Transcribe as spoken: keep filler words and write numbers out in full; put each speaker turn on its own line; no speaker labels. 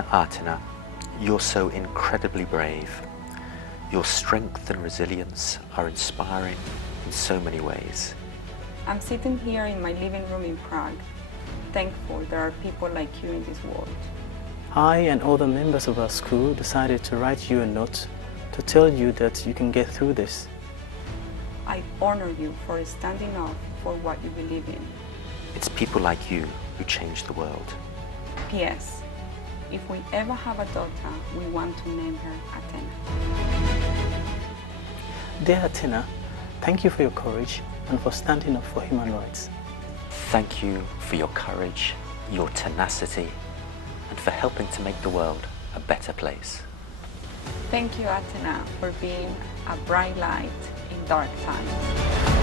Athena, you're so incredibly brave. Your strength and resilience are inspiring in so many ways.
I'm sitting here in my living room in Prague, thankful there are people like you in this world.
I and other members of our school decided to write you a note to tell you that you can get through this.
I honor you for standing up for what you believe in.
It's people like you who change the world.
P S If we ever have a daughter, we want to name her Athena.
Dear Athena, thank you for your courage and for standing up for human rights.
Thank you for your courage, your tenacity, and for helping to make the world a better place.
Thank you, Athena, for being a bright light in dark times.